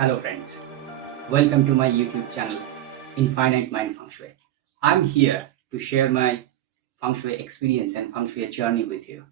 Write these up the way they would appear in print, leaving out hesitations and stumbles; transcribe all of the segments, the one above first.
Hello friends, welcome to my YouTube channel Infinite Mind Feng Shui. I'm here to share my Feng Shui experience and Feng Shui journey with you.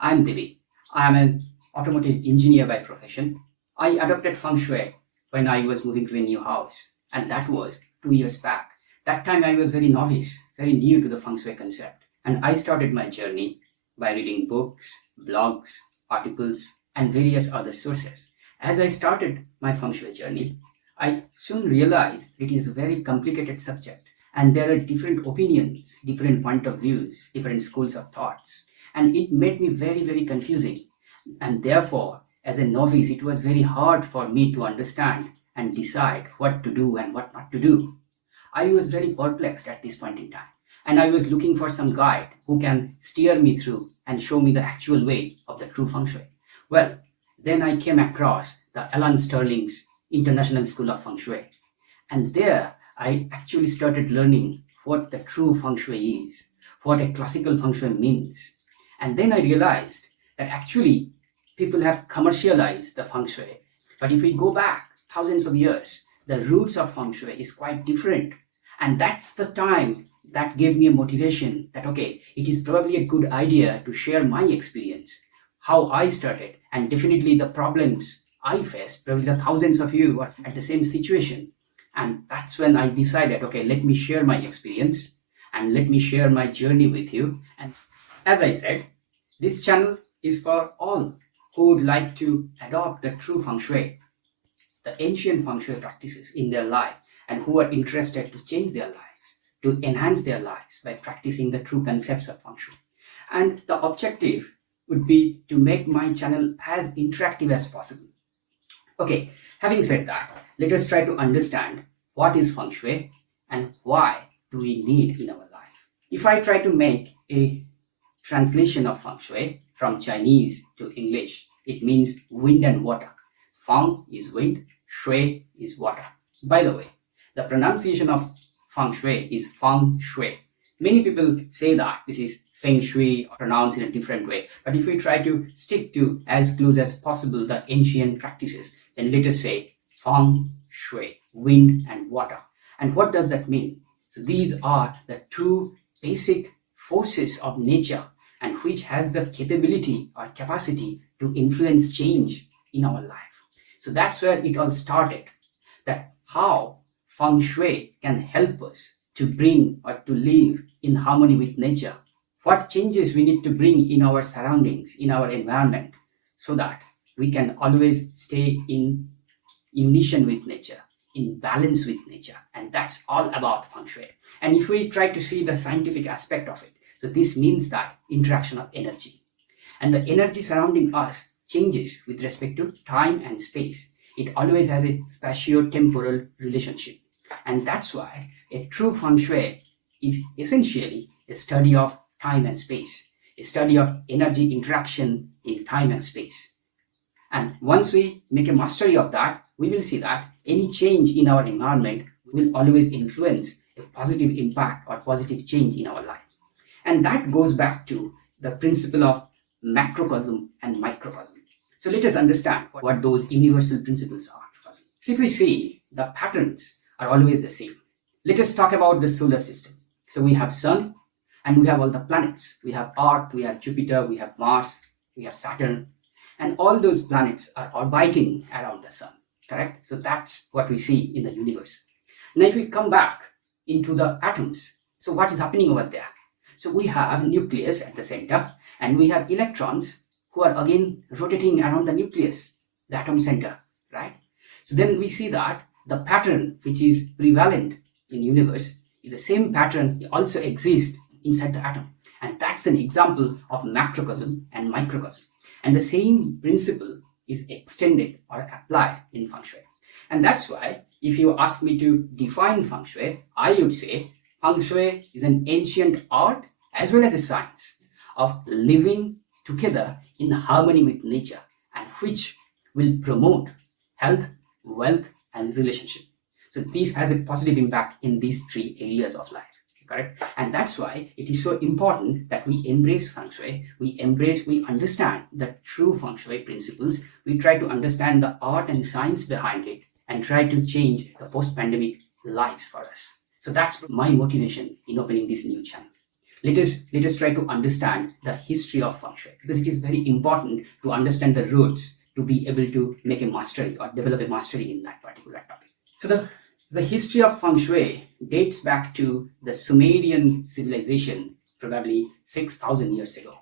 I'm Devi. I'm an automotive engineer by profession. I adopted Feng Shui when I was moving to a new house, and that was 2 years back. That time I was very novice, very new to the Feng Shui concept, and I started my journey by reading books, blogs, articles, and various other sources. As I started my Feng Shui journey, I soon realized it is a very complicated subject, and there are different opinions, different point of views, different schools of thoughts, and it made me very, very confusing. And therefore, as a novice, it was very hard for me to understand and decide what to do and what not to do. I was very perplexed at this point in time, and I was looking for some guide who can steer me through and show me the actual way of the true feng shui. Well, then I came across the Alan Sterling's International School of Feng Shui, and there I actually started learning what the true feng shui is, what a classical feng shui means. And then I realized that actually people have commercialized the feng shui. But if we go back thousands of years, the roots of feng shui is quite different. And that's the time that gave me a motivation that, okay, it is probably a good idea to share my experience, how I started, and definitely the problems I faced. Probably the thousands of you are at the same situation. And that's when I decided, okay, let me share my experience and let me share my journey with you. And as I said, this channel is for all who would like to adopt the true feng shui, the ancient feng shui practices in their life, and who are interested to change their lives, to enhance their lives by practicing the true concepts of feng shui. And the objective would be to make my channel as interactive as possible. Okay, having said that, let us try to understand what is feng shui and why do we need in our life. If I try to make a translation of feng shui from Chinese to English, it means wind and water. Feng is wind, shui is water. By the way, the pronunciation of feng shui is feng shui. Many people say that this is feng shui pronounced in a different way. But if we try to stick to as close as possible the ancient practices, then let us say feng shui, wind and water. And what does that mean? So these are the two basic forces of nature and which has the capability or capacity to influence change in our life. So that's where it all started, that how feng shui can help us to bring or to live in harmony with nature. What changes we need to bring in our surroundings, in our environment, so that we can always stay in unison with nature, in balance with nature. And that's all about feng shui. And if we try to see the scientific aspect of it, so this means that interaction of energy. And the energy surrounding us changes with respect to time and space. It always has a spatio-temporal relationship. And that's why a true feng shui is essentially a study of time and space, a study of energy interaction in time and space. And once we make a mastery of that, we will see that any change in our environment will always influence a positive impact or positive change in our life. And that goes back to the principle of macrocosm and microcosm. So let us understand what those universal principles are. So if we see, the patterns are always the same. Let us talk about the solar system. So we have Sun and we have all the planets. We have Earth, we have Jupiter, we have Mars, we have Saturn, and all those planets are orbiting around the Sun, correct? So that's what we see in the universe. Now if we come back into the atoms, so what is happening over there? So we have nucleus at the center and we have electrons who are again rotating around the nucleus, the atom center, right? So then we see that the pattern which is prevalent in universe is the same pattern also exists inside the atom. And that's an example of macrocosm and microcosm. And the same principle is extended or applied in feng shui. And that's why if you ask me to define feng shui, I would say feng shui is an ancient art as well as a science of living together in harmony with nature and which will promote health, wealth, and relationship. So this has a positive impact in these three areas of life, correct? And that's why it is so important that we embrace feng shui, we understand the true feng shui principles, we try to understand the art and science behind it, and try to change the post-pandemic lives for us. So that's my motivation in opening this new channel. Let us try to understand the history of feng shui, because it is very important to understand the roots to be able to make a mastery or develop a mastery in that particular topic. So the history of feng shui dates back to the Sumerian civilization, probably 6,000 years ago.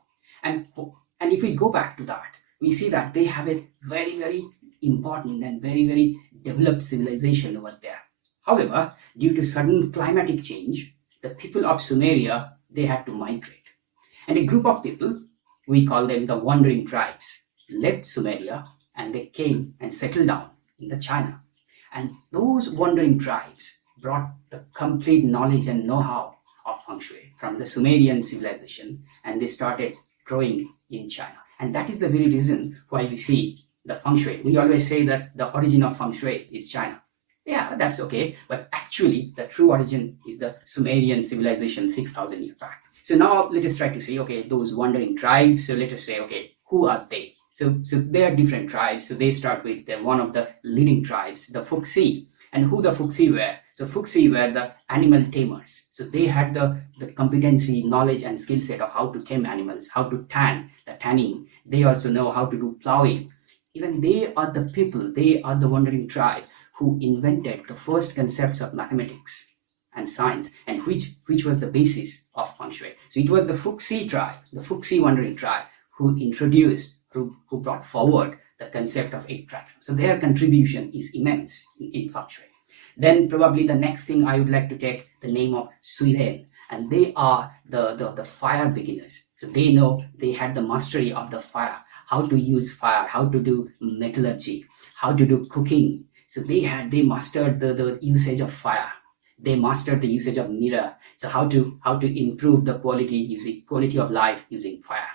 And if we go back to that, we see that they have a very, very important and very, very developed civilization over there. However, due to sudden climatic change, the people of Sumeria, they had to migrate. And a group of people, we call them the wandering tribes, left Sumeria and they came and settled down in the China. And those wandering tribes brought the complete knowledge and know-how of feng shui from the Sumerian civilization, and they started growing in China. And that is the very reason why we see the feng shui. We always say that the origin of feng shui is China. Yeah, that's okay. But actually, the true origin is the Sumerian civilization 6,000 years back. So now let us try to say, okay, those wandering tribes. So let us say, okay, who are they? So they are different tribes. So they start with one of the leading tribes, the Fuxi. And who the Fuxi were? So Fuxi were the animal tamers. So they had the competency, knowledge, and skill set of how to tame animals, how to tan, the tanning. They also know how to do plowing. Even they are the people, they are the wandering tribe who invented the first concepts of mathematics and science, and which was the basis of feng shui. So it was the Fuxi tribe, the Fuxi wandering tribe, who introduced, who brought forward the concept of eight tribes. So their contribution is immense in feng shui. Then probably the next thing I would like to take the name of Sui Ren, and they are the fire beginners. So they had the mastery of the fire, how to use fire, how to do metallurgy, how to do cooking. So they mastered the usage of fire. They mastered the usage of mirror. So how to improve the quality of life using fire.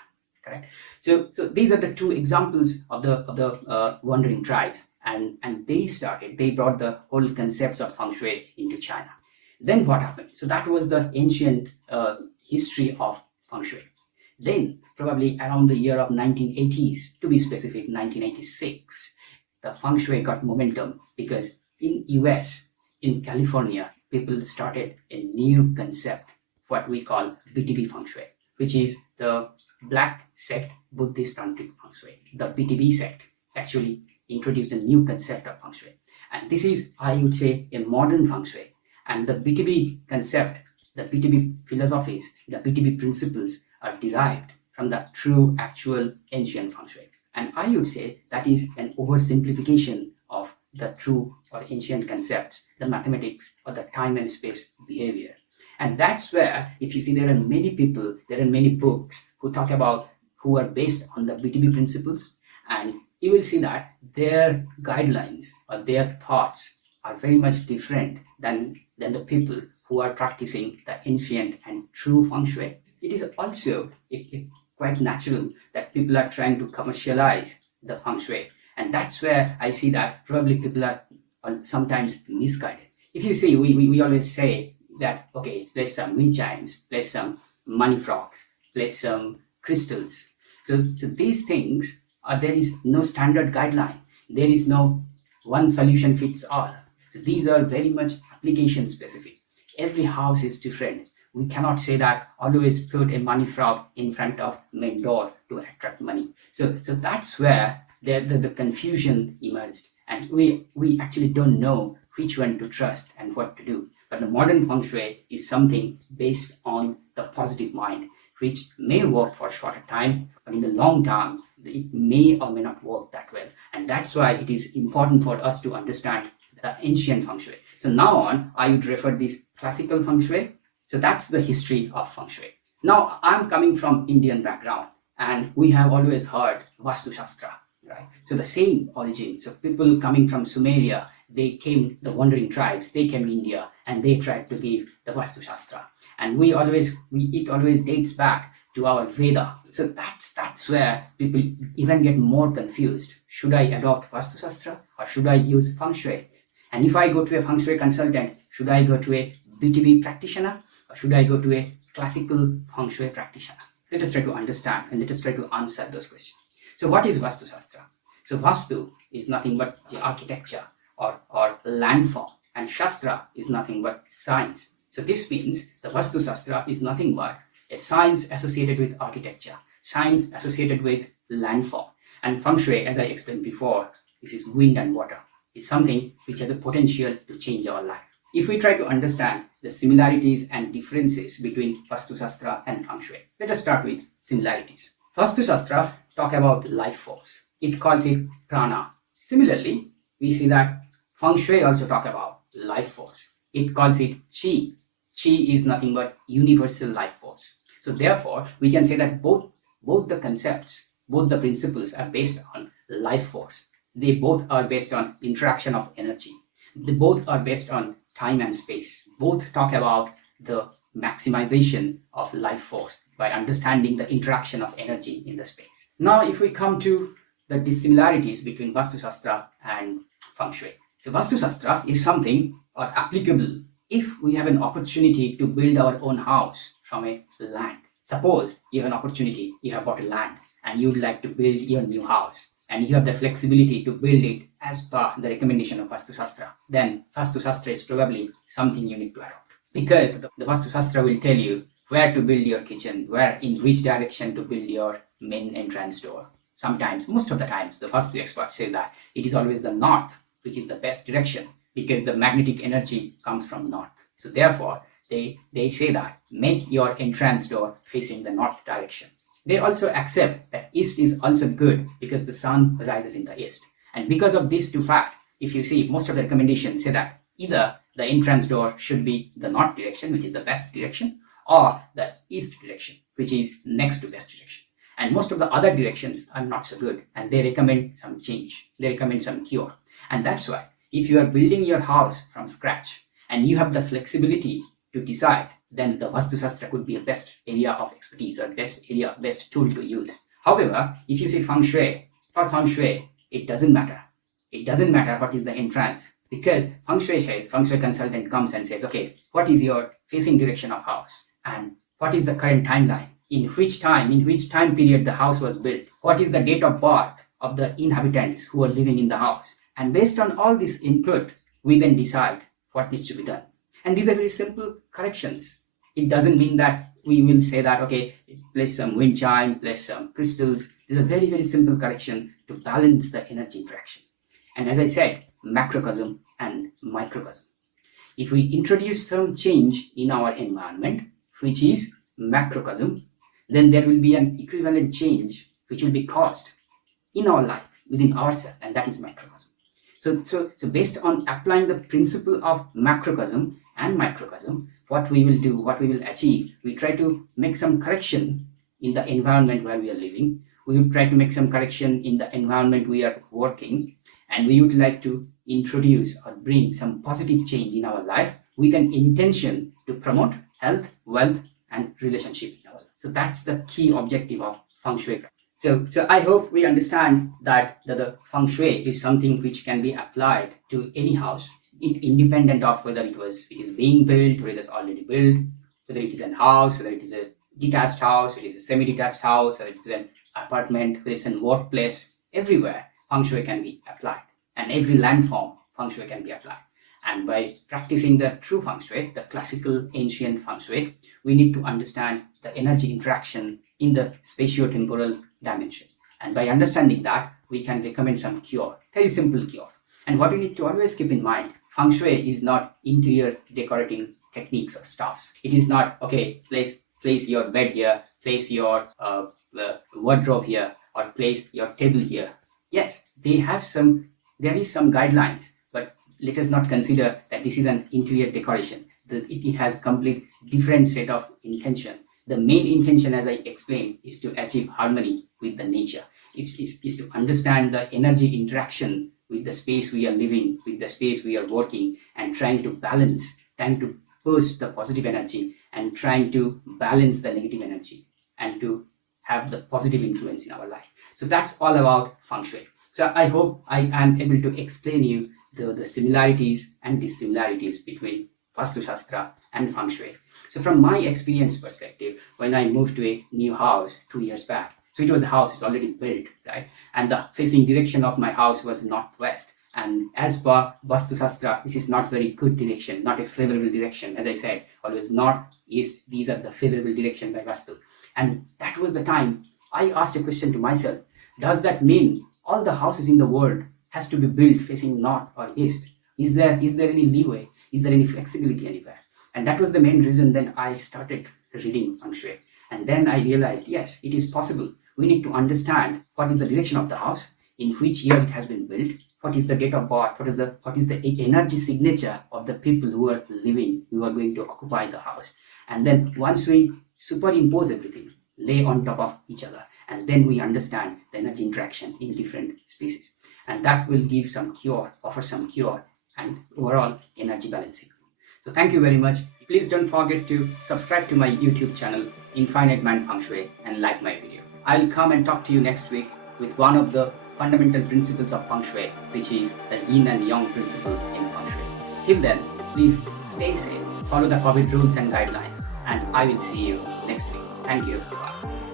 Correct. So these are the two examples of the wandering tribes, and they brought the whole concepts of feng shui into China. Then what happened? So that was the ancient history of feng shui. Then probably around the year of 1980s, to be specific, 1986, the feng shui got momentum because in US, in California, people started a new concept, what we call BTB feng shui, which is the Black Sect Buddhist Tantric feng shui. The BTB sect actually introduced a new concept of feng shui. And this is, I would say, a modern feng shui. And the BTB concept, the BTB philosophies, the BTB principles are derived from the true, actual ancient feng shui. And I would say that is an oversimplification of the true or ancient concepts, the mathematics or the time and space behavior. And that's where, if you see, there are many people, there are many books who talk about, who are based on the BTB principles, and you will see that their guidelines or their thoughts are very much different than the people who are practicing the ancient and true feng shui. It is also quite natural that people are trying to commercialize the feng shui, and that's where I see that probably people are sometimes misguided. If you see, we always say that, okay, place some wind chimes, place some money frogs, place some crystals. So these things there is no standard guideline. There is no one solution fits all. So these are very much application specific. Every house is different. We cannot say that always put a money frog in front of main door to attract money. So that's where the confusion emerged, and we actually don't know which one to trust and what to do. But the modern feng shui is something based on the positive mind, which may work for a shorter time, but in the long term, it may or may not work that well. And that's why it is important for us to understand the ancient feng shui. So now on, I would refer this classical feng shui. So that's the history of feng shui. Now, I'm coming from Indian background, and we have always heard Vastu Shastra, right? So the same origin. So people coming from Sumeria, the wandering tribes, they came to India and they tried to give the Vastu Shastra. And it always dates back to our Veda. So that's where people even get more confused. Should I adopt Vastu Shastra or should I use feng shui? And if I go to a feng shui consultant, should I go to a BTB practitioner or should I go to a classical feng shui practitioner? Let us try to understand and let us try to answer those questions. So what is Vastu Shastra? So Vastu is nothing but the architecture or landform, and Shastra is nothing but science. So this means the Vastu Shastra is nothing but a science associated with architecture, science associated with landform. And Feng Shui, as I explained before, this is wind and water. It's something which has a potential to change our life. If we try to understand the similarities and differences between Vastu Shastra and Feng Shui, let us start with similarities. Vastu Shastra talk about life force. It calls it prana. Similarly, we see that Feng Shui also talk about life force. It calls it chi. Chi is nothing but universal life force. So therefore, we can say that both the concepts, both the principles are based on life force. They both are based on interaction of energy. They both are based on time and space. Both talk about the maximization of life force by understanding the interaction of energy in the space. Now, if we come to the dissimilarities between Vastu Shastra and Feng Shui. So Vastu Shastra is something or applicable if we have an opportunity to build our own house from a land. Suppose you have an opportunity, you have bought a land and you would like to build your new house, and you have the flexibility to build it as per the recommendation of Vastu Shastra, then Vastu Shastra is probably something you need to adopt. Because the Vastu Shastra will tell you where to build your kitchen, in which direction to build your main entrance door. Sometimes, most of the times, the Vastu experts say that it is always the north, which is the best direction, because the magnetic energy comes from north. So therefore, they say that make your entrance door facing the north direction. They also accept that east is also good because the sun rises in the east. And because of these two facts, if you see, most of the recommendations say that either the entrance door should be the north direction, which is the best direction, or the east direction, which is next to best direction. And most of the other directions are not so good, and they recommend some change. They recommend some cure. And that's why if you are building your house from scratch and you have the flexibility to decide, then the Vastu Shastra could be a best area of expertise or best tool to use. However, if you say Feng Shui, for Feng Shui, it doesn't matter. It doesn't matter what is the entrance, because Feng Shui says, Feng Shui consultant comes and says, okay, what is your facing direction of house? And what is the current timeline? In which time period the house was built? What is the date of birth of the inhabitants who are living in the house? And based on all this input, we then decide what needs to be done. And these are very simple corrections. It doesn't mean that we will say that, okay, place some wind chime, place some crystals. These are very, very simple correction to balance the energy interaction. And as I said, macrocosm and microcosm. If we introduce some change in our environment, which is macrocosm, then there will be an equivalent change which will be caused in our life, within ourselves, and that is microcosm. So based on applying the principle of macrocosm and microcosm, what we will do, what we will achieve, we try to make some correction in the environment where we are living. We will try to make some correction in the environment we are working, and we would like to introduce or bring some positive change in our life with an intention to promote health, wealth, and relationship in our life. So that's the key objective of Feng Shui. So I hope we understand that the Feng Shui is something which can be applied to any house, independent of whether it is being built, whether it is already built, whether it is a house, whether it is a detached house, whether it is a semi-detached house, whether it is an apartment, whether it's a workplace. Everywhere Feng Shui can be applied, and every landform Feng Shui can be applied. And by practicing the true Feng Shui, the classical ancient Feng Shui, we need to understand the energy interaction in the spatio-temporal dimension. And by understanding that, we can recommend some cure, very simple cure. And what we need to always keep in mind, Feng Shui is not interior decorating techniques or stuffs. It is not, okay, place your bed here, place your wardrobe here, or place your table here. Yes, there is some guidelines, but let us not consider that this is an interior decoration. It has complete different set of intention. The main intention, as I explained, is to achieve harmony with the nature. Is to understand the energy interaction with the space we are living, with the space we are working, and trying to balance, trying to push the positive energy and trying to balance the negative energy and to have the positive influence in our life. So that's all about Feng Shui. So I hope I am able to explain you the similarities and dissimilarities between Vastu Shastra and Feng Shui. So from my experience perspective, when I moved to a new house 2 years back, so it was a house, it's already built, right? And the facing direction of my house was northwest, And as per Vastu Shastra, this is not very good direction, not a favorable direction. As I said, always north, east, these are the favorable direction by Vastu. And that was the time I asked a question to myself. Does that mean all the houses in the world has to be built facing north or east? Is there any leeway? Is there any flexibility anywhere? And that was the main reason then I started reading feng shui. And then I realized, yes, it is possible. We need to understand what is the direction of the house, in which year it has been built, what is the date of birth, what is the energy signature of the people who are living, who are going to occupy the house. And then once we superimpose everything, lay on top of each other, and then we understand the energy interaction in different species. And that will give some cure, offer some cure, and overall energy balancing. So thank you very much. Please don't forget to subscribe to my YouTube channel, Infinite Mind Feng Shui, and like my video. I'll come and talk to you next week with one of the fundamental principles of Feng Shui, which is the Yin and Yang principle in Feng Shui. Till then, please stay safe, follow the COVID rules and guidelines, and I will see you next week. Thank you. Bye.